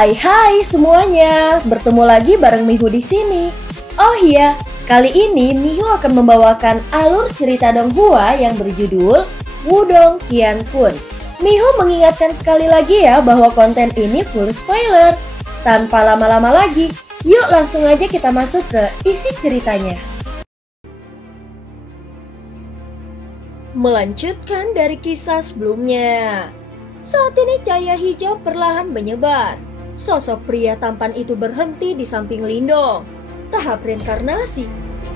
Hai semuanya, bertemu lagi bareng Mihu di sini. Oh iya, kali ini Mihu akan membawakan alur cerita Donghua yang berjudul Wudong Qiankun. Mihu mengingatkan sekali lagi ya bahwa konten ini full spoiler. Tanpa lama-lama lagi, yuk langsung aja kita masuk ke isi ceritanya. Melanjutkan dari kisah sebelumnya. Saat ini cahaya hijau perlahan menyebar. Sosok pria tampan itu berhenti di samping Lindong. Tahap reinkarnasi.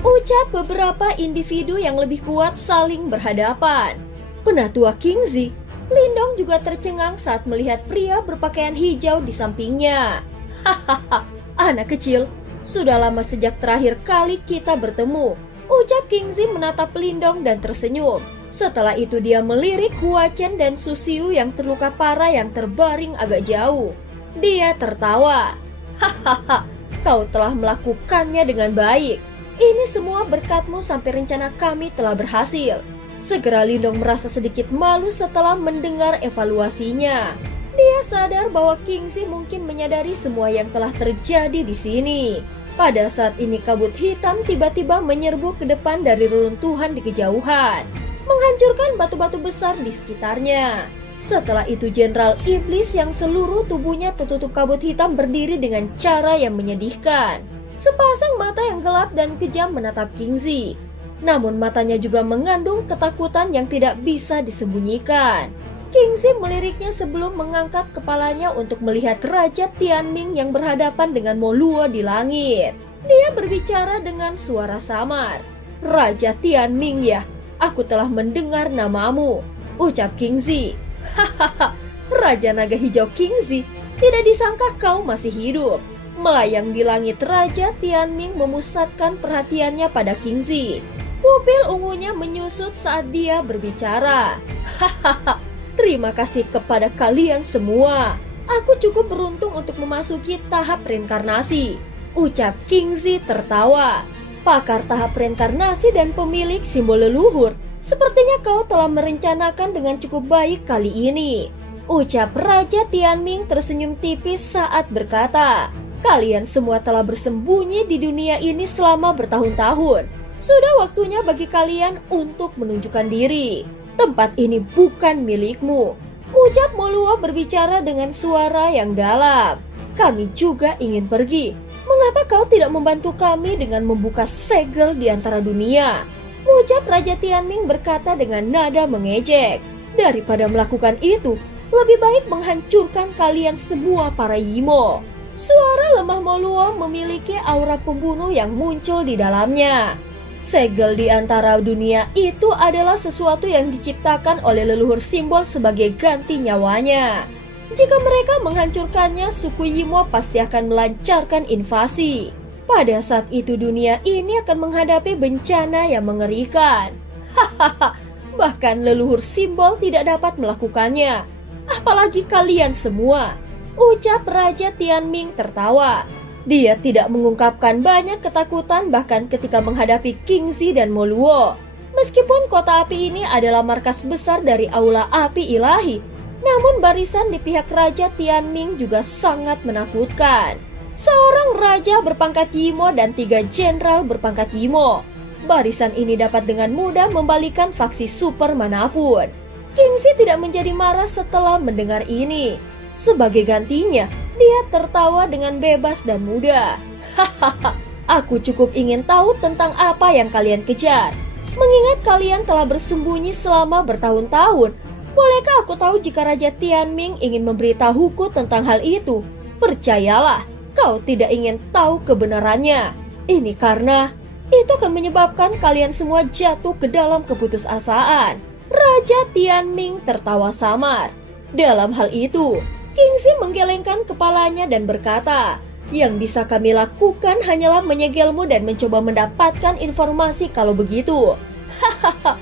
Ucap beberapa individu yang lebih kuat saling berhadapan. Penatua Kingzi, Lindong juga tercengang saat melihat pria berpakaian hijau di sampingnya. Hahaha, anak kecil, sudah lama sejak terakhir kali kita bertemu. Ucap Kingzi menatap Lindong dan tersenyum. Setelah itu dia melirik Hua Chen dan Susiu yang terluka parah yang terbaring agak jauh. Dia tertawa. Hahaha, kau telah melakukannya dengan baik. Ini semua berkatmu sampai rencana kami telah berhasil. Segera Lindong merasa sedikit malu setelah mendengar evaluasinya. Dia sadar bahwa Kingzi mungkin menyadari semua yang telah terjadi di sini. Pada saat ini kabut hitam tiba-tiba menyerbu ke depan dari reruntuhan di kejauhan, menghancurkan batu-batu besar di sekitarnya. Setelah itu Jenderal Iblis yang seluruh tubuhnya tertutup kabut hitam berdiri dengan cara yang menyedihkan. Sepasang mata yang gelap dan kejam menatap Kingzi. Namun matanya juga mengandung ketakutan yang tidak bisa disembunyikan. Kingzi meliriknya sebelum mengangkat kepalanya untuk melihat Raja Tianming yang berhadapan dengan Mo Luo di langit. Dia berbicara dengan suara samar. Raja Tianming ya, aku telah mendengar namamu, ucap Kingzi. Hahaha, Raja Naga Hijau Kingzi, tidak disangka kau masih hidup. Melayang di langit Raja Tianming memusatkan perhatiannya pada Kingzi. Pupil ungunya menyusut saat dia berbicara. Hahaha, terima kasih kepada kalian semua. Aku cukup beruntung untuk memasuki tahap reinkarnasi, ucap Kingzi tertawa. Pakar tahap reinkarnasi dan pemilik simbol leluhur, sepertinya kau telah merencanakan dengan cukup baik kali ini, ucap Raja Tianming tersenyum tipis saat berkata, kalian semua telah bersembunyi di dunia ini selama bertahun-tahun. Sudah waktunya bagi kalian untuk menunjukkan diri. Tempat ini bukan milikmu, ucap Mo Luo berbicara dengan suara yang dalam. Kami juga ingin pergi. Mengapa kau tidak membantu kami dengan membuka segel di antara dunia? Ucap Raja Tianming berkata dengan nada mengejek. Daripada melakukan itu, lebih baik menghancurkan kalian semua para Yimo. Suara lemah Mo Luo memiliki aura pembunuh yang muncul di dalamnya. Segel di antara dunia itu adalah sesuatu yang diciptakan oleh leluhur simbol sebagai ganti nyawanya. Jika mereka menghancurkannya, suku Yimo pasti akan melancarkan invasi. Pada saat itu dunia ini akan menghadapi bencana yang mengerikan. Hahaha, bahkan leluhur simbol tidak dapat melakukannya. Apalagi kalian semua, ucap Raja Tianming tertawa. Dia tidak mengungkapkan banyak ketakutan bahkan ketika menghadapi Kingzi dan Mo Luo. Meskipun kota api ini adalah markas besar dari aula api ilahi, namun barisan di pihak Raja Tianming juga sangat menakutkan. Seorang raja berpangkat Yimo dan 3 jenderal berpangkat Yimo. Barisan ini dapat dengan mudah membalikan faksi super manapun. Kingzi tidak menjadi marah setelah mendengar ini. Sebagai gantinya, dia tertawa dengan bebas dan mudah. Hahaha, aku cukup ingin tahu tentang apa yang kalian kejar. Mengingat kalian telah bersembunyi selama bertahun-tahun, bolehkah aku tahu jika Raja Tianming ingin memberitahuku tentang hal itu? Percayalah, kau tidak ingin tahu kebenarannya. Ini karena itu akan menyebabkan kalian semua jatuh ke dalam keputusasaan. Raja Tianming tertawa samar. Dalam hal itu, Kingzi menggelengkan kepalanya dan berkata, yang bisa kami lakukan hanyalah menyegelmu dan mencoba mendapatkan informasi kalau begitu. Hahaha,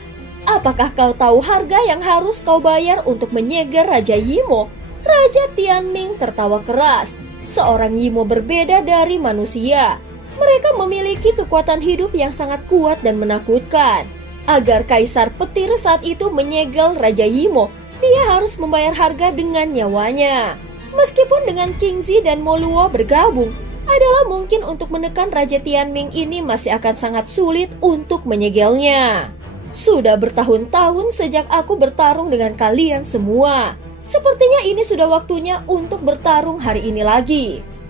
apakah kau tahu harga yang harus kau bayar untuk menyegel Raja Yimo? Raja Tianming tertawa keras. Seorang Yimo berbeda dari manusia. Mereka memiliki kekuatan hidup yang sangat kuat dan menakutkan. Agar Kaisar Petir saat itu menyegel Raja Yimo, dia harus membayar harga dengan nyawanya. Meskipun dengan Kingzi dan Moluo bergabung, adalah mungkin untuk menekan Raja Tianming ini masih akan sangat sulit untuk menyegelnya. Sudah bertahun-tahun sejak aku bertarung dengan kalian semua. Sepertinya ini sudah waktunya untuk bertarung hari ini lagi.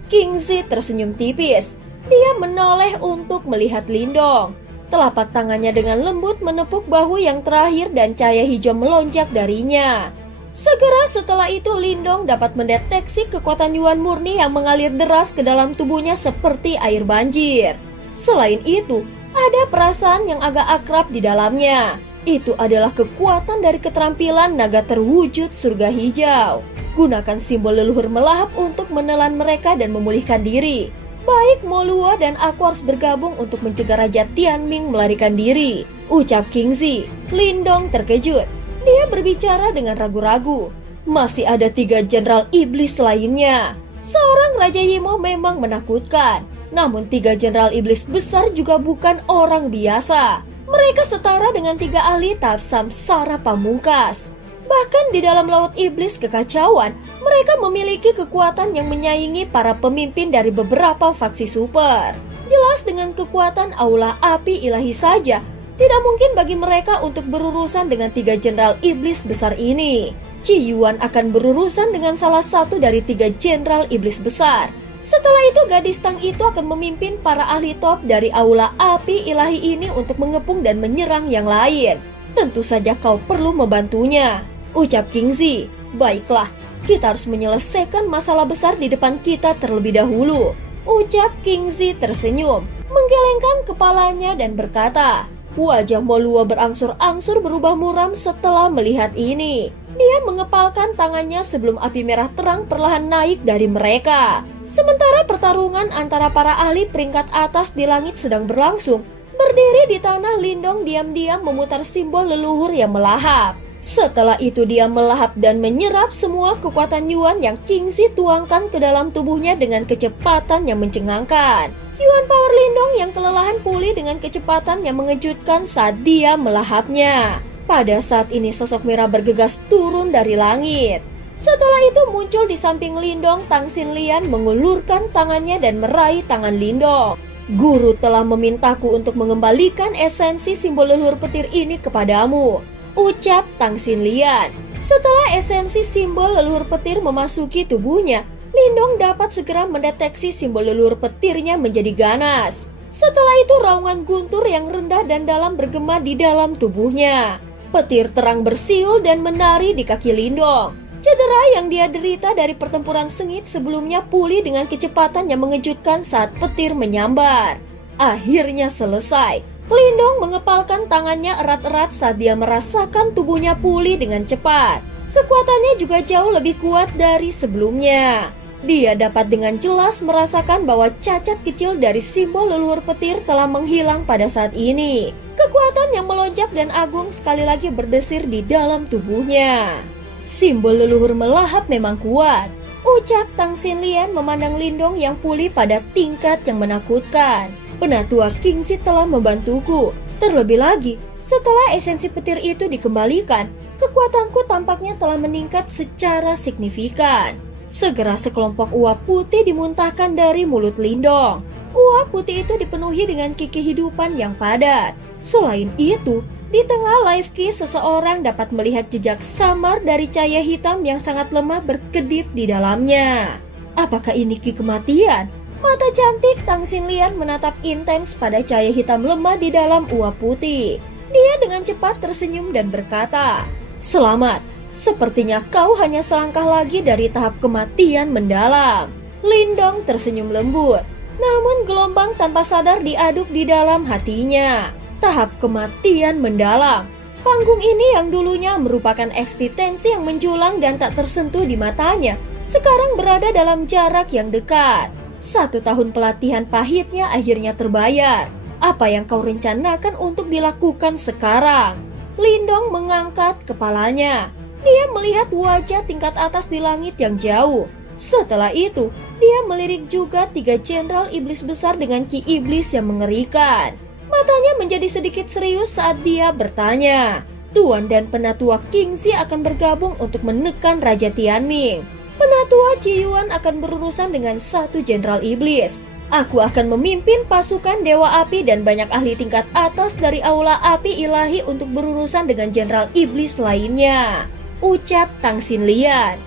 Kingzi tersenyum tipis. Dia menoleh untuk melihat Lindong. Telapak tangannya dengan lembut menepuk bahu yang terakhir dan cahaya hijau melonjak darinya. Segera setelah itu Lindong dapat mendeteksi kekuatan Yuan murni yang mengalir deras ke dalam tubuhnya seperti air banjir. Selain itu, ada perasaan yang agak akrab di dalamnya. Itu adalah kekuatan dari keterampilan naga terwujud surga hijau. Gunakan simbol leluhur melahap untuk menelan mereka dan memulihkan diri. Baik Moluo dan aku harus bergabung untuk mencegah Raja Tianming melarikan diri, ucap Kingzi. Lindong terkejut. Dia berbicara dengan ragu-ragu. Masih ada 3 jenderal iblis lainnya. Seorang Raja Yimo memang menakutkan. Namun 3 jenderal iblis besar juga bukan orang biasa. Mereka setara dengan 3 ahli tahap samsara pamungkas. Bahkan di dalam laut iblis kekacauan, mereka memiliki kekuatan yang menyaingi para pemimpin dari beberapa faksi super. Jelas dengan kekuatan aula api ilahi saja, tidak mungkin bagi mereka untuk berurusan dengan 3 jenderal iblis besar ini. Qi Yuan akan berurusan dengan salah satu dari 3 jenderal iblis besar. Setelah itu gadis Tang itu akan memimpin para ahli top dari aula api ilahi ini untuk mengepung dan menyerang yang lain. Tentu saja kau perlu membantunya, ucap Kingzi. Baiklah, kita harus menyelesaikan masalah besar di depan kita terlebih dahulu, ucap Kingzi tersenyum, menggelengkan kepalanya dan berkata. Wajah Moluo berangsur-angsur berubah muram setelah melihat ini. Dia mengepalkan tangannya sebelum api merah terang perlahan naik dari mereka. Sementara pertarungan antara para ahli peringkat atas di langit sedang berlangsung, berdiri di tanah Lindong diam-diam memutar simbol leluhur yang melahap. Setelah itu dia melahap dan menyerap semua kekuatan Yuan yang Kingzi tuangkan ke dalam tubuhnya dengan kecepatan yang mencengangkan. Yuan Power Lindong yang kelelahan pulih dengan kecepatan yang mengejutkan saat dia melahapnya. Pada saat ini sosok merah bergegas turun dari langit. Setelah itu muncul di samping Lindong Tang Xinlian mengulurkan tangannya dan meraih tangan Lindong. Guru telah memintaku untuk mengembalikan esensi simbol leluhur petir ini kepadamu, ucap Tang Xinlian. Setelah esensi simbol leluhur petir memasuki tubuhnya, Lindong dapat segera mendeteksi simbol leluhur petirnya menjadi ganas. Setelah itu raungan guntur yang rendah dan dalam bergema di dalam tubuhnya. Petir terang bersiul dan menari di kaki Lindong. Cedera yang dia derita dari pertempuran sengit sebelumnya pulih dengan kecepatan yang mengejutkan saat petir menyambar. Akhirnya selesai. Lindong mengepalkan tangannya erat-erat saat dia merasakan tubuhnya pulih dengan cepat. Kekuatannya juga jauh lebih kuat dari sebelumnya. Dia dapat dengan jelas merasakan bahwa cacat kecil dari simbol leluhur petir telah menghilang pada saat ini. Kekuatan yang melonjak dan agung sekali lagi berdesir di dalam tubuhnya. Simbol leluhur melahap memang kuat, ucap Tang Xinlian memandang Lindong yang pulih pada tingkat yang menakutkan. Penatua Kingzi telah membantuku. Terlebih lagi, setelah esensi petir itu dikembalikan, kekuatanku tampaknya telah meningkat secara signifikan. Segera sekelompok uap putih dimuntahkan dari mulut Lindong. Uap putih itu dipenuhi dengan kehidupan yang padat. Selain itu, di tengah life key seseorang dapat melihat jejak samar dari cahaya hitam yang sangat lemah berkedip di dalamnya. Apakah ini ki kematian? Mata cantik Tang Xinlian menatap intens pada cahaya hitam lemah di dalam uap putih. Dia dengan cepat tersenyum dan berkata, "Selamat. Sepertinya kau hanya selangkah lagi dari tahap kematian mendalam." Lindong tersenyum lembut, namun gelombang tanpa sadar diaduk di dalam hatinya. Tahap kematian mendalam. Panggung ini yang dulunya merupakan eksistensi yang menjulang dan tak tersentuh di matanya, sekarang berada dalam jarak yang dekat. 1 tahun pelatihan pahitnya akhirnya terbayar. Apa yang kau rencanakan untuk dilakukan sekarang? Lindong mengangkat kepalanya. Dia melihat wajah tingkat atas di langit yang jauh. Setelah itu, dia melirik juga 3 jenderal iblis besar dengan ki iblis yang mengerikan. Matanya menjadi sedikit serius saat dia bertanya, Tuan dan Penatua Kingzi akan bergabung untuk menekan Raja Tianming. Penatua Penatua Ciyuan akan berurusan dengan satu jenderal iblis. Aku akan memimpin pasukan Dewa Api dan banyak ahli tingkat atas dari Aula Api Ilahi untuk berurusan dengan jenderal iblis lainnya, ucap Tang Xinlian.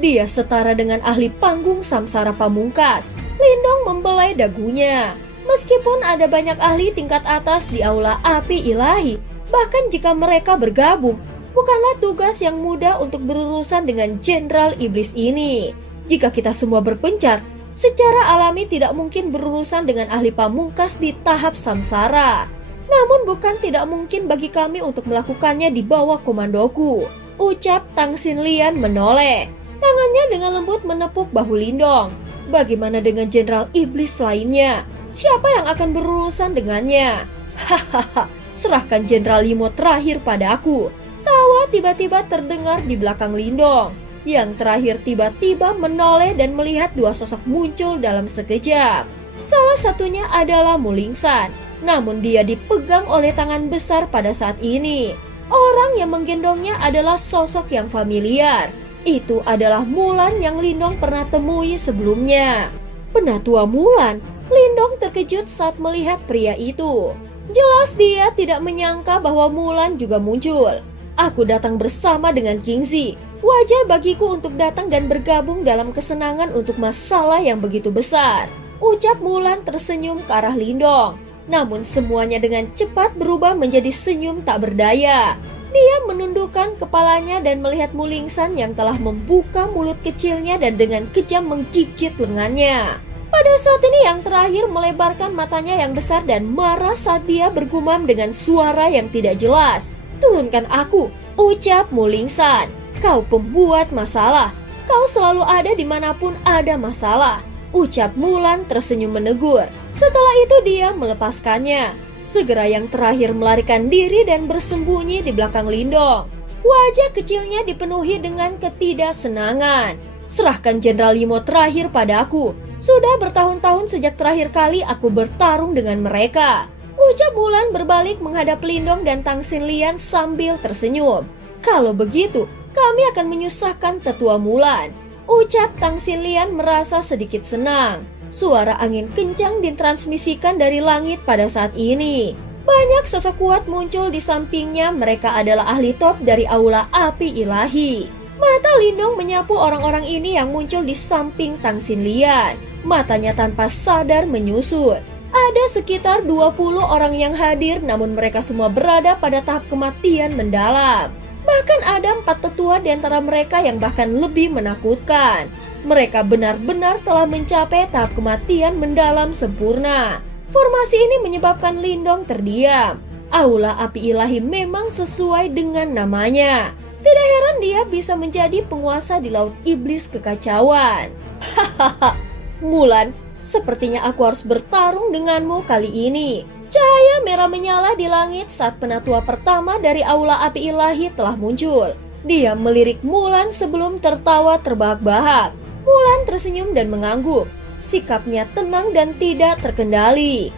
Dia setara dengan ahli panggung Samsara Pamungkas. Lindong membelai dagunya. Meskipun ada banyak ahli tingkat atas di Aula Api Ilahi, bahkan jika mereka bergabung, bukanlah tugas yang mudah untuk berurusan dengan jenderal iblis ini. Jika kita semua berpencar, secara alami tidak mungkin berurusan dengan ahli pamungkas di tahap samsara. Namun bukan tidak mungkin bagi kami untuk melakukannya di bawah komandoku, ucap Tang Xinlian menoleh. Tangannya dengan lembut menepuk bahu Lindong. Bagaimana dengan jenderal iblis lainnya? Siapa yang akan berurusan dengannya? Hahaha, serahkan jenderal Limo terakhir padaku. Tawa tiba-tiba terdengar di belakang Lindong. Yang terakhir tiba-tiba menoleh dan melihat dua sosok muncul dalam sekejap. Salah satunya adalah Mulingsan, namun dia dipegang oleh tangan besar pada saat ini. Orang yang menggendongnya adalah sosok yang familiar. Itu adalah Mulan yang Lindong pernah temui sebelumnya. Penatua Mulan, Lindong terkejut saat melihat pria itu. Jelas dia tidak menyangka bahwa Mulan juga muncul. Aku datang bersama dengan Kingzi. Wajar bagiku untuk datang dan bergabung dalam kesenangan untuk masalah yang begitu besar, ucap Mulan tersenyum ke arah Lindong. Namun semuanya dengan cepat berubah menjadi senyum tak berdaya. Dia menundukkan kepalanya dan melihat Mulingsan yang telah membuka mulut kecilnya dan dengan kejam menggigit lengannya. Pada saat ini yang terakhir melebarkan matanya yang besar dan marah saat dia bergumam dengan suara yang tidak jelas. Turunkan aku, ucap Mulingsan. Kau pembuat masalah. Kau selalu ada dimanapun ada masalah, ucap Mulan tersenyum menegur. Setelah itu dia melepaskannya. Segera yang terakhir melarikan diri dan bersembunyi di belakang Lindong. Wajah kecilnya dipenuhi dengan ketidaksenangan. Serahkan Jenderal Limo terakhir padaku. Sudah bertahun-tahun sejak terakhir kali aku bertarung dengan mereka, ucap Mulan berbalik menghadap Lindong dan Tang Xinlian sambil tersenyum. Kalau begitu, kami akan menyusahkan tetua Mulan, ucap Tang Xinlian merasa sedikit senang. Suara angin kencang ditransmisikan dari langit pada saat ini. Banyak sosok kuat muncul di sampingnya. Mereka adalah ahli top dari Aula Api Ilahi. Mata Lindong menyapu orang-orang ini yang muncul di samping Tang Xinlian. Matanya tanpa sadar menyusut. Ada sekitar 20 orang yang hadir, namun mereka semua berada pada tahap kematian mendalam. Bahkan ada 4 tetua di antara mereka yang bahkan lebih menakutkan. Mereka benar-benar telah mencapai tahap kematian mendalam sempurna. Formasi ini menyebabkan Lindong terdiam. Aula Api Ilahi memang sesuai dengan namanya. Tidak heran dia bisa menjadi penguasa di Laut Iblis Kekacauan. Hahaha, Mulan, sepertinya aku harus bertarung denganmu kali ini. Cahaya merah menyala di langit saat penatua pertama dari Aula Api Ilahi telah muncul. Dia melirik Mulan sebelum tertawa terbahak-bahak. Mulan tersenyum dan mengangguk. Sikapnya tenang dan tidak terkendali.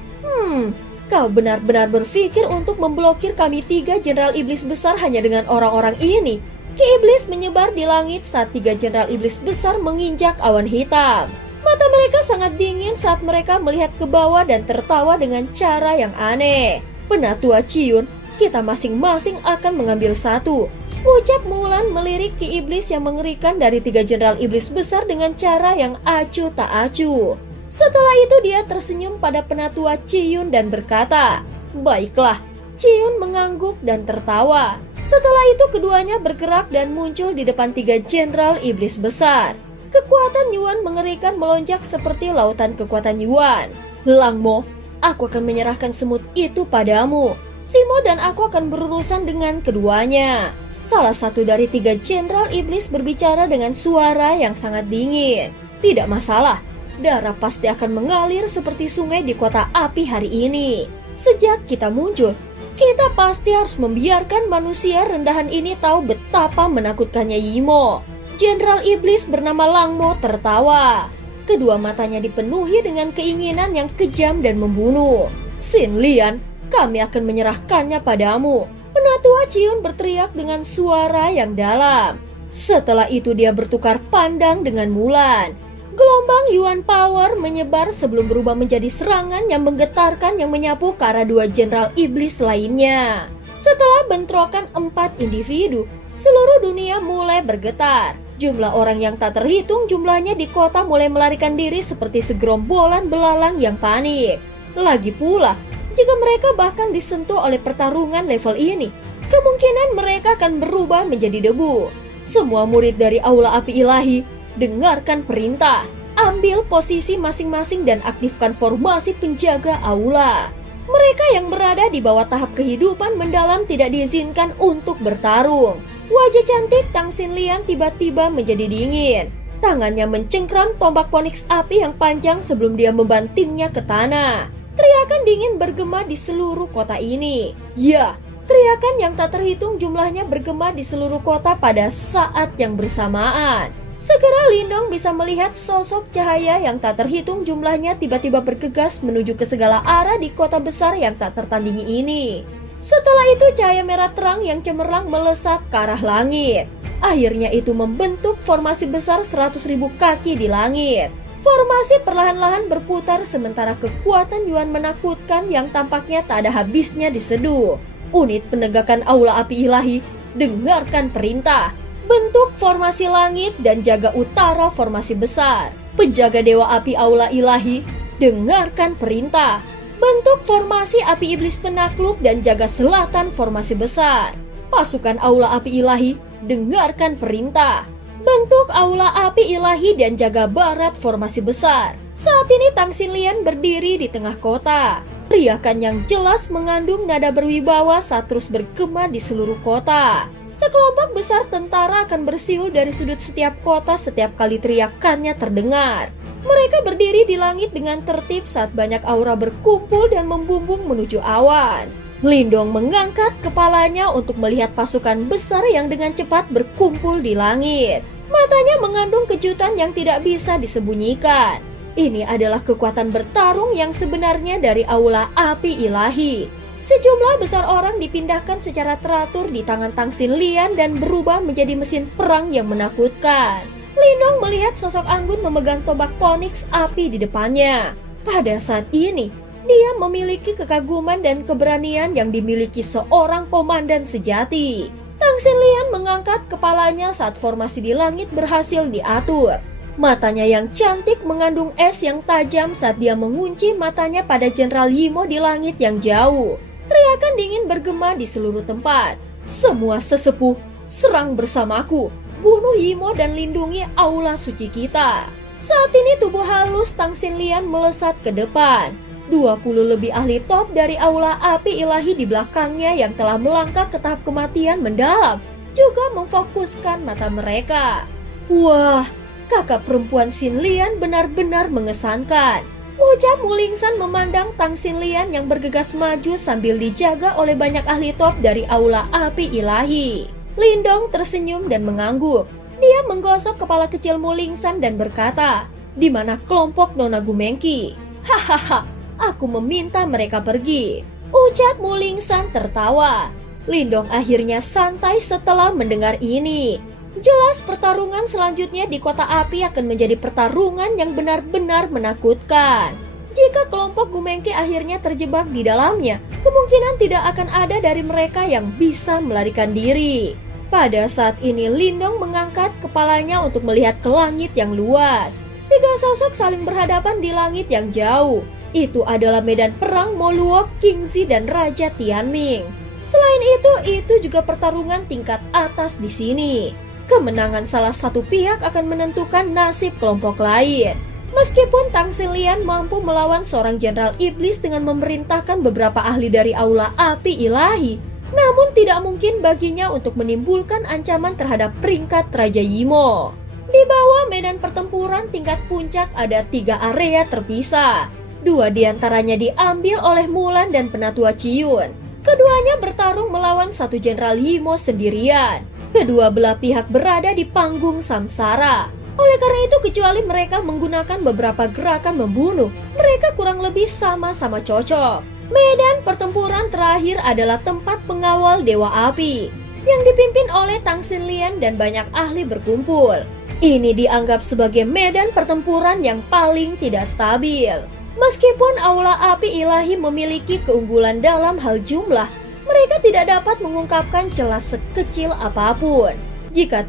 Kau benar-benar berpikir untuk memblokir kami 3 jenderal iblis besar hanya dengan orang-orang ini? Ki iblis menyebar di langit saat 3 jenderal iblis besar menginjak awan hitam. Mata mereka sangat dingin saat mereka melihat ke bawah dan tertawa dengan cara yang aneh. Penatua Ciyun, kita masing-masing akan mengambil satu, ucap Mulan melirik Ki Iblis yang mengerikan dari 3 jenderal iblis besar dengan cara yang acuh tak acuh. Setelah itu dia tersenyum pada penatua Ciyun dan berkata, baiklah. Ciyun mengangguk dan tertawa. Setelah itu keduanya bergerak dan muncul di depan 3 jenderal iblis besar. Kekuatan Yuan mengerikan melonjak seperti lautan kekuatan Yuan. Langmo, aku akan menyerahkan semut itu padamu. Simo dan aku akan berurusan dengan keduanya. Salah satu dari 3 jenderal iblis berbicara dengan suara yang sangat dingin. Tidak masalah, darah pasti akan mengalir seperti sungai di kota api hari ini. Sejak kita muncul, kita pasti harus membiarkan manusia rendahan ini tahu betapa menakutkannya Yimo. Jenderal iblis bernama Langmo tertawa. Kedua matanya dipenuhi dengan keinginan yang kejam dan membunuh. Xinlian, kami akan menyerahkannya padamu. Penatua Ciyun berteriak dengan suara yang dalam. Setelah itu dia bertukar pandang dengan Mulan. Gelombang Yuan Power menyebar sebelum berubah menjadi serangan yang menggetarkan yang menyapu ke arah dua jenderal iblis lainnya. Setelah bentrokan 4 individu, seluruh dunia mulai bergetar. Jumlah orang yang tak terhitung jumlahnya di kota mulai melarikan diri seperti segerombolan belalang yang panik. Lagi pula, jika mereka bahkan disentuh oleh pertarungan level ini, kemungkinan mereka akan berubah menjadi debu. Semua murid dari Aula Api Ilahi, dengarkan perintah. Ambil posisi masing-masing dan aktifkan formasi penjaga aula. Mereka yang berada di bawah tahap kehidupan mendalam tidak diizinkan untuk bertarung. Wajah cantik Tang Xinlian tiba-tiba menjadi dingin. Tangannya mencengkram tombak Phoenix api yang panjang sebelum dia membantingnya ke tanah. Teriakan dingin bergema di seluruh kota ini. Ya, teriakan yang tak terhitung jumlahnya bergema di seluruh kota pada saat yang bersamaan. Segera Lindong bisa melihat sosok cahaya yang tak terhitung jumlahnya tiba-tiba bergegas menuju ke segala arah di kota besar yang tak tertandingi ini. Setelah itu cahaya merah terang yang cemerlang melesat ke arah langit. Akhirnya itu membentuk formasi besar 100.000 kaki di langit. Formasi perlahan-lahan berputar sementara kekuatan Yuan menakutkan yang tampaknya tak ada habisnya diseduh. Unit penegakan Aula Api Ilahi, dengarkan perintah. Bentuk formasi langit dan jaga utara formasi besar. Penjaga Dewa Api Aula Ilahi, dengarkan perintah. Bentuk formasi api iblis penakluk dan jaga selatan formasi besar. Pasukan Aula Api Ilahi, dengarkan perintah. Bentuk Aula Api Ilahi dan jaga barat formasi besar. Saat ini Tang Xinlian berdiri di tengah kota. Teriakan yang jelas mengandung nada berwibawa saat terus bergema di seluruh kota. Sekelompok besar tentara akan bersiul dari sudut setiap kota setiap kali teriakannya terdengar. Mereka berdiri di langit dengan tertib saat banyak aura berkumpul dan membumbung menuju awan. Lindong mengangkat kepalanya untuk melihat pasukan besar yang dengan cepat berkumpul di langit. Matanya mengandung kejutan yang tidak bisa disembunyikan. Ini adalah kekuatan bertarung yang sebenarnya dari Aula Api Ilahi. Sejumlah besar orang dipindahkan secara teratur di tangan Tang Xinlian dan berubah menjadi mesin perang yang menakutkan. Lindong melihat sosok anggun memegang tombak Phoenix api di depannya. Pada saat ini, dia memiliki kekaguman dan keberanian yang dimiliki seorang komandan sejati. Tang Xinlian mengangkat kepalanya saat formasi di langit berhasil diatur. Matanya yang cantik mengandung es yang tajam saat dia mengunci matanya pada Jenderal Yimo di langit yang jauh. Teriakan dingin bergema di seluruh tempat. Semua sesepuh, serang bersamaku. Bunuh Yimo dan lindungi aula suci kita. Saat ini tubuh halus Tang Xinlian melesat ke depan. 20 lebih ahli top dari Aula Api Ilahi di belakangnya yang telah melangkah ke tahap kematian mendalam juga memfokuskan mata mereka. Wah, kakak perempuan Xinlian benar-benar mengesankan. Ucap Mulingsan memandang Tang Xinlian yang bergegas maju sambil dijaga oleh banyak ahli top dari Aula Api Ilahi. Lindong tersenyum dan mengangguk. Dia menggosok kepala kecil Mulingsan dan berkata, "Di mana kelompok Nona Gumengki?" "Hahaha, aku meminta mereka pergi." Ucap Mulingsan tertawa. Lindong akhirnya santai setelah mendengar ini. Jelas pertarungan selanjutnya di Kota Api akan menjadi pertarungan yang benar-benar menakutkan. Jika kelompok Gumengki akhirnya terjebak di dalamnya, kemungkinan tidak akan ada dari mereka yang bisa melarikan diri. Pada saat ini Lindong mengangkat kepalanya untuk melihat ke langit yang luas. 3 sosok saling berhadapan di langit yang jauh. Itu adalah medan perang Moluok, Kingzi, dan Raja Tianming. Selain itu juga pertarungan tingkat atas di sini. Kemenangan salah satu pihak akan menentukan nasib kelompok lain. Meskipun Tang Xinlian mampu melawan seorang jenderal iblis dengan memerintahkan beberapa ahli dari Aula Api Ilahi, namun tidak mungkin baginya untuk menimbulkan ancaman terhadap peringkat Raja Yimo. Di bawah medan pertempuran tingkat puncak ada 3 area terpisah. 2 diantaranya diambil oleh Mulan dan Penatua Ciyun. Keduanya bertarung melawan satu jenderal Yimo sendirian. Kedua belah pihak berada di panggung samsara. Oleh karena itu, kecuali mereka menggunakan beberapa gerakan membunuh, mereka kurang lebih sama-sama cocok. Medan pertempuran terakhir adalah tempat pengawal Dewa Api. yang dipimpin oleh Tang Xinlian dan banyak ahli berkumpul. Ini dianggap sebagai medan pertempuran yang paling tidak stabil. Meskipun Aula Api Ilahi memiliki keunggulan dalam hal jumlah, mereka tidak dapat mengungkapkan celah sekecil apapun. Jika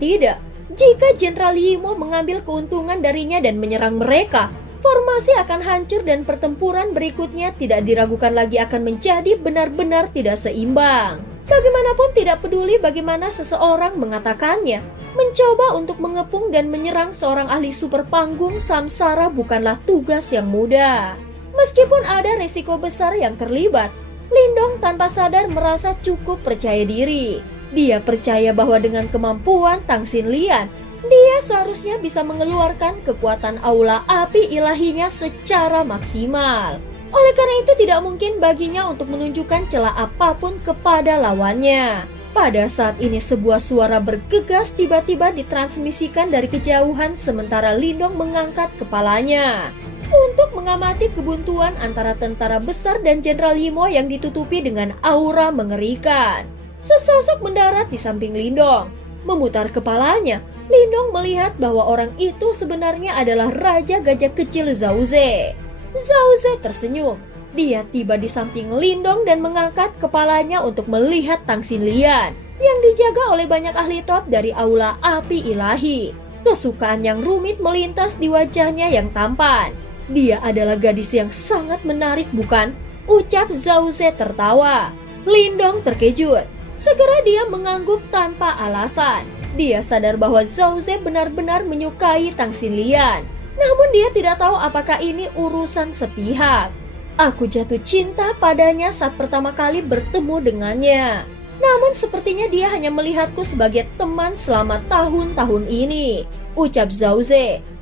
Jenderal Yimo mengambil keuntungan darinya dan menyerang mereka, formasi akan hancur dan pertempuran berikutnya tidak diragukan lagi akan menjadi benar-benar tidak seimbang. Bagaimanapun tidak peduli bagaimana seseorang mengatakannya, mencoba untuk mengepung dan menyerang seorang ahli super panggung samsara bukanlah tugas yang mudah. Meskipun ada risiko besar yang terlibat, Lindong tanpa sadar merasa cukup percaya diri. Dia percaya bahwa dengan kemampuan Tang Xinlian, dia seharusnya bisa mengeluarkan kekuatan aula api ilahinya secara maksimal. Oleh karena itu tidak mungkin baginya untuk menunjukkan celah apapun kepada lawannya. Pada saat ini sebuah suara bergegas tiba-tiba ditransmisikan dari kejauhan sementara Lindong mengangkat kepalanya untuk mengamati kebuntuan antara tentara besar dan Jenderal Yimo yang ditutupi dengan aura mengerikan. Sesosok mendarat di samping Lindong. Memutar kepalanya, Lindong melihat bahwa orang itu sebenarnya adalah Raja Gajah Kecil Zhao. Zhao tersenyum. Dia tiba di samping Lindong dan mengangkat kepalanya untuk melihat Tang Xinlian yang dijaga oleh banyak ahli top dari Aula Api Ilahi. Kesukaan yang rumit melintas di wajahnya yang tampan. Dia adalah gadis yang sangat menarik, bukan? Ucap Zhao tertawa. Lindong terkejut. Segera dia mengangguk tanpa alasan. Dia sadar bahwa Zhao benar-benar menyukai Tang Xinlian. Namun dia tidak tahu apakah ini urusan sepihak. Aku jatuh cinta padanya saat pertama kali bertemu dengannya. Namun sepertinya dia hanya melihatku sebagai teman selama tahun-tahun ini. Ucap Zhao.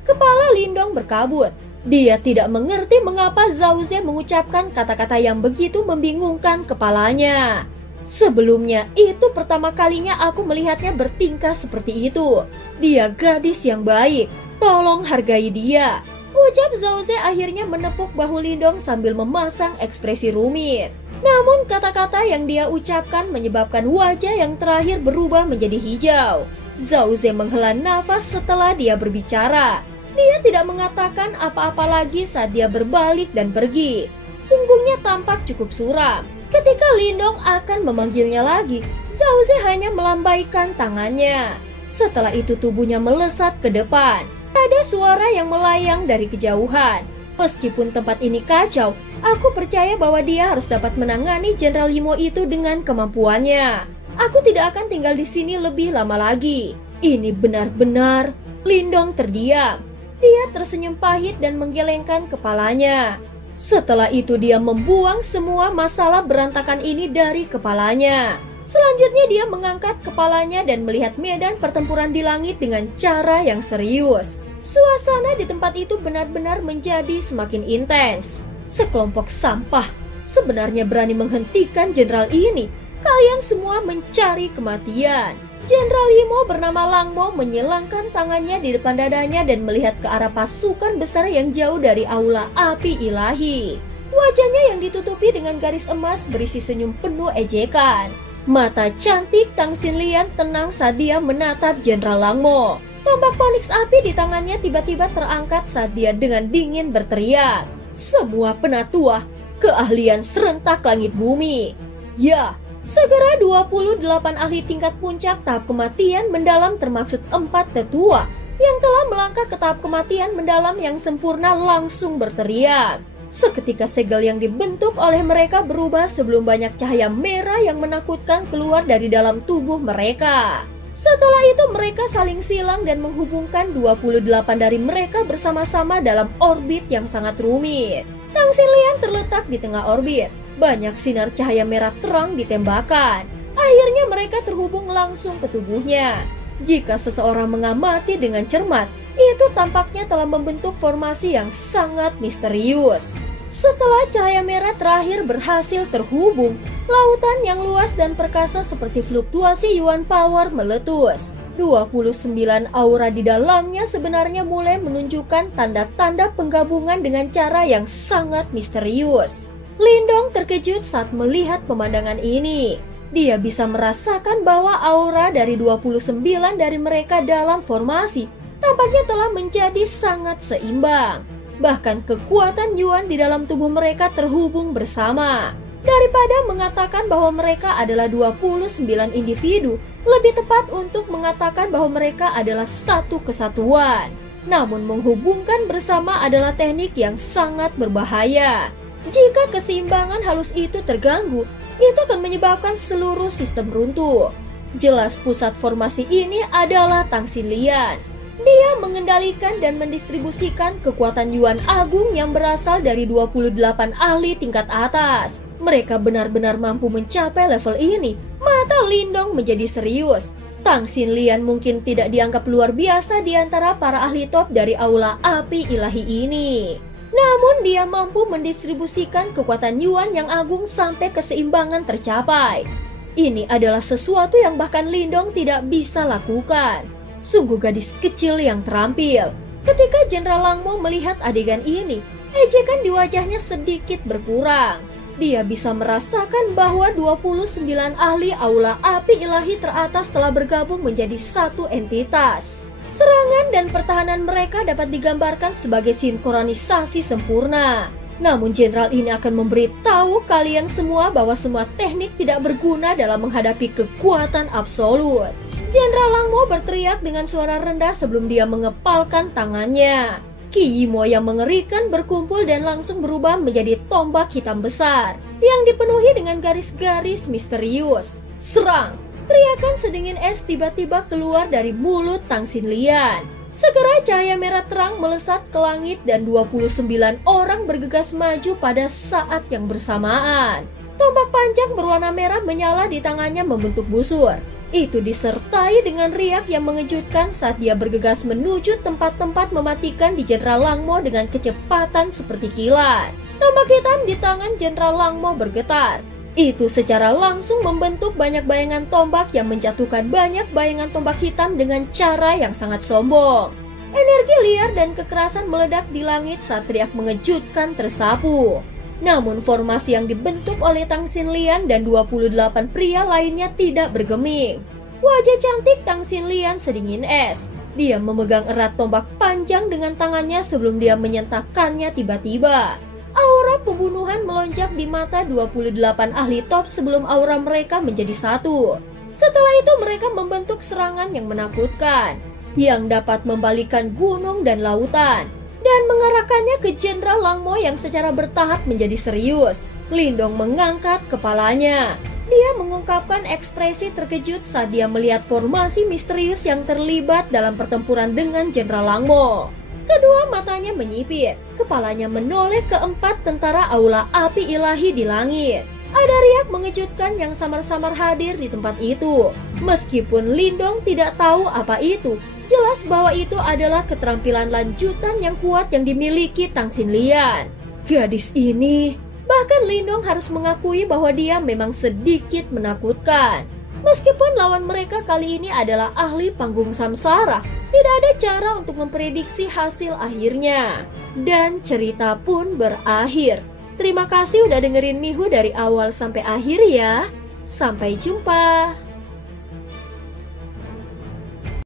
Kepala Lindong berkabut. Dia tidak mengerti mengapa Zhao mengucapkan kata-kata yang begitu membingungkan kepalanya. Sebelumnya, itu pertama kalinya aku melihatnya bertingkah seperti itu. Dia gadis yang baik. Tolong hargai dia. Ucap Zhao akhirnya menepuk bahu Lindong sambil memasang ekspresi rumit. Namun kata-kata yang dia ucapkan menyebabkan wajah yang terakhir berubah menjadi hijau. Zhao menghela nafas setelah dia berbicara. Dia tidak mengatakan apa-apa lagi saat dia berbalik dan pergi. Punggungnya tampak cukup suram. Ketika Lindong akan memanggilnya lagi, Zhao hanya melambaikan tangannya. Setelah itu tubuhnya melesat ke depan. Ada suara yang melayang dari kejauhan. Meskipun tempat ini kacau, aku percaya bahwa dia harus dapat menangani Jenderal Yimo itu dengan kemampuannya. Aku tidak akan tinggal di sini lebih lama lagi. Ini benar-benar. Lindong terdiam. Dia tersenyum pahit dan menggelengkan kepalanya. Setelah itu dia membuang semua masalah berantakan ini dari kepalanya. Selanjutnya dia mengangkat kepalanya dan melihat medan pertempuran di langit dengan cara yang serius. Suasana di tempat itu benar-benar menjadi semakin intens. Sekelompok sampah sebenarnya berani menghentikan jenderal ini. Kalian semua mencari kematian. Jenderal Yimo bernama Langmo menyilangkan tangannya di depan dadanya dan melihat ke arah pasukan besar yang jauh dari Aula Api Ilahi. Wajahnya yang ditutupi dengan garis emas berisi senyum penuh ejekan. Mata cantik Tang Xinlian tenang saat dia menatap Jenderal Langmo. Tombak Phoenix api di tangannya tiba-tiba terangkat saat dia dengan dingin berteriak. Semua penatua, keahlian serentak langit bumi. Ya, segera 28 ahli tingkat puncak tahap kematian mendalam termaksud 4 tetua yang telah melangkah ke tahap kematian mendalam yang sempurna langsung berteriak. Seketika segel yang dibentuk oleh mereka berubah sebelum banyak cahaya merah yang menakutkan keluar dari dalam tubuh mereka. Setelah itu mereka saling silang dan menghubungkan 28 dari mereka bersama-sama dalam orbit yang sangat rumit. Tang Xinlian terletak di tengah orbit. Banyak sinar cahaya merah terang ditembakkan. Akhirnya mereka terhubung langsung ke tubuhnya. Jika seseorang mengamati dengan cermat, itu tampaknya telah membentuk formasi yang sangat misterius. Setelah cahaya merah terakhir berhasil terhubung, lautan yang luas dan perkasa seperti fluktuasi Yuan Power meletus. 29 aura di dalamnya sebenarnya mulai menunjukkan tanda-tanda penggabungan dengan cara yang sangat misterius. Lindong terkejut saat melihat pemandangan ini. Dia bisa merasakan bahwa aura dari 29 dari mereka dalam formasi tampaknya telah menjadi sangat seimbang. Bahkan kekuatan Yuan di dalam tubuh mereka terhubung bersama. Daripada mengatakan bahwa mereka adalah 29 individu, lebih tepat untuk mengatakan bahwa mereka adalah satu kesatuan. Namun menghubungkan bersama adalah teknik yang sangat berbahaya. Jika keseimbangan halus itu terganggu, itu akan menyebabkan seluruh sistem runtuh. Jelas pusat formasi ini adalah Tang Xinlian. Dia mengendalikan dan mendistribusikan kekuatan Yuan Agung yang berasal dari 28 ahli tingkat atas. Mereka benar-benar mampu mencapai level ini. Mata Lindong menjadi serius. Tang Xinlian mungkin tidak dianggap luar biasa di antara para ahli top dari aula api ilahi ini. Namun dia mampu mendistribusikan kekuatan Yuan yang agung sampai keseimbangan tercapai. Ini adalah sesuatu yang bahkan Lindong tidak bisa lakukan. Sungguh gadis kecil yang terampil. Ketika Jenderal Langmo melihat adegan ini, ejekan di wajahnya sedikit berkurang. Dia bisa merasakan bahwa 29 ahli aula api ilahi teratas telah bergabung menjadi satu entitas. Serangan dan pertahanan mereka dapat digambarkan sebagai sinkronisasi sempurna. Namun jenderal ini akan memberitahu kalian semua bahwa semua teknik tidak berguna dalam menghadapi kekuatan absolut. Jenderal Langmo berteriak dengan suara rendah sebelum dia mengepalkan tangannya. Qi Yimo yang mengerikan berkumpul dan langsung berubah menjadi tombak hitam besar yang dipenuhi dengan garis-garis misterius. Serang! Teriakan sedingin es tiba-tiba keluar dari mulut Tang Xinlian. Segera cahaya merah terang melesat ke langit dan 29 orang bergegas maju pada saat yang bersamaan. Tombak panjang berwarna merah menyala di tangannya membentuk busur. Itu disertai dengan riak yang mengejutkan saat dia bergegas menuju tempat-tempat mematikan di Jenderal Langmo dengan kecepatan seperti kilat. Tombak hitam di tangan Jenderal Langmo bergetar. Itu secara langsung membentuk banyak bayangan tombak yang menjatuhkan banyak bayangan tombak hitam dengan cara yang sangat sombong. Energi liar dan kekerasan meledak di langit saat teriak mengejutkan tersapu. Namun formasi yang dibentuk oleh Tang Xinlian dan 28 pria lainnya tidak bergeming. Wajah cantik Tang Xinlian sedingin es. Dia memegang erat tombak panjang dengan tangannya sebelum dia menyentakkannya tiba-tiba. Aura pembunuhan melonjak di mata 28 ahli top sebelum aura mereka menjadi satu. Setelah itu mereka membentuk serangan yang menakutkan, yang dapat membalikkan gunung dan lautan, dan mengarahkannya ke Jenderal Langmo yang secara bertahap menjadi serius. Lindong mengangkat kepalanya. Dia mengungkapkan ekspresi terkejut saat dia melihat formasi misterius yang terlibat dalam pertempuran dengan Jenderal Langmo. Kedua matanya menyipit, kepalanya menoleh ke 4 tentara aula api ilahi di langit. Ada riak mengejutkan yang samar-samar hadir di tempat itu. Meskipun Lindong tidak tahu apa itu, jelas bahwa itu adalah keterampilan lanjutan yang kuat yang dimiliki Tang Xinlian. Gadis ini, bahkan Lindong harus mengakui bahwa dia memang sedikit menakutkan. Meskipun lawan mereka kali ini adalah ahli panggung samsara, tidak ada cara untuk memprediksi hasil akhirnya. Dan cerita pun berakhir. Terima kasih udah dengerin Mihu dari awal sampai akhir ya. Sampai jumpa.